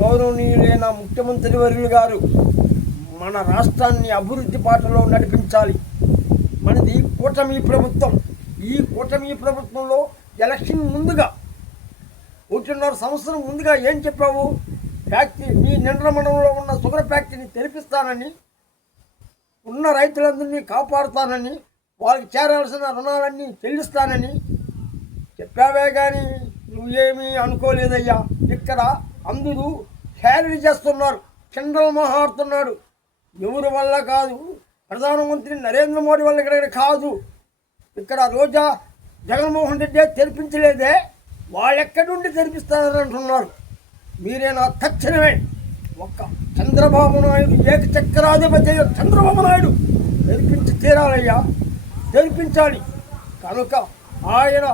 గౌరవనీయులైన ముఖ్యమంత్రి వర్యులు గారు మన రాష్ట్రాన్ని అభివృద్ధి బాటలో నడిపించాలి. మనది కూటమి ప్రభుత్వం. ఈ కూటమి ప్రభుత్వంలో ఎలక్షన్ ముందుగా 1.5 సంవత్సరం ముందుగా ఏం చెప్పావు? ఫ్యాక్టరీ మీ నిండ్ర మండలంలో ఉన్న షుగర్ ఫ్యాక్టరీని తెరిపిస్తానని, ఉన్న రైతులందరినీ కాపాడుతానని, వాళ్ళకి చేరాల్సిన రుణాలన్నీ చెల్లిస్తానని చెప్పావే కానీ నువ్వేమీ అనుకోలేదయ్యా. ఇక్కడ అందరూ హ్యారీ చేస్తున్నారు, చంద్రబాబు మాట్లాడుతున్నాడు. ఎవరి వల్ల కాదు, ప్రధానమంత్రి నరేంద్ర మోడీ వల్ల ఇక్కడ కాదు. ఇక్కడ రోజా జగన్మోహన్ రెడ్డి తెరిపించలేదే, వాళ్ళెక్కడి నుండి తెరిపిస్తారని అంటున్నారు. మీరేనా తక్షణమే ఒక్క చంద్రబాబు నాయుడు ఏకచక్రాధిపతి చంద్రబాబు నాయుడు తెరిపించి తీరాలయ్యా, తెరిపించాలి. కనుక ఆయన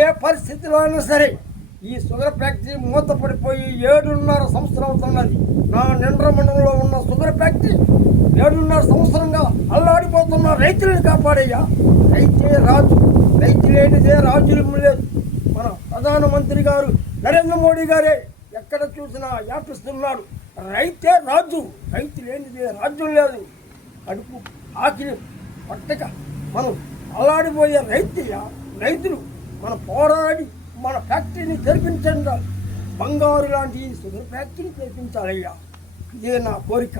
ఏ పరిస్థితిలో అయినా సరే ఈ షుగర్ ఫ్యాక్టరీ మూతపడిపోయి 7.5 సంవత్సరం అవుతున్నది. నా నిండ్ర మండలంలో ఉన్న షుగర్ ఫ్యాక్టరీ 7.5 సంవత్సరంగా అల్లాడిపోతున్న రైతులను కాపాడయ్యా. రైతే రాజు, రైతు లేనిదే రాజులు లేదు. మన ప్రధానమంత్రి గారు నరేంద్ర మోడీ గారే ఎక్కడ చూసినా వ్యాపిస్తున్నాడు. రైతే రాజు, రైతు లేనిదే రాజ్యం లేదు. కడుపు ఆకిలి పట్టక మనం అల్లాడిపోయే రైతులు మన పోరాడి మన ఫ్యాక్టరీని తెరిపించండి. బంగారు లాంటి షుగర్ ఫ్యాక్టరీ తెరిపించాలయ్యా. ఇదే నా కోరిక.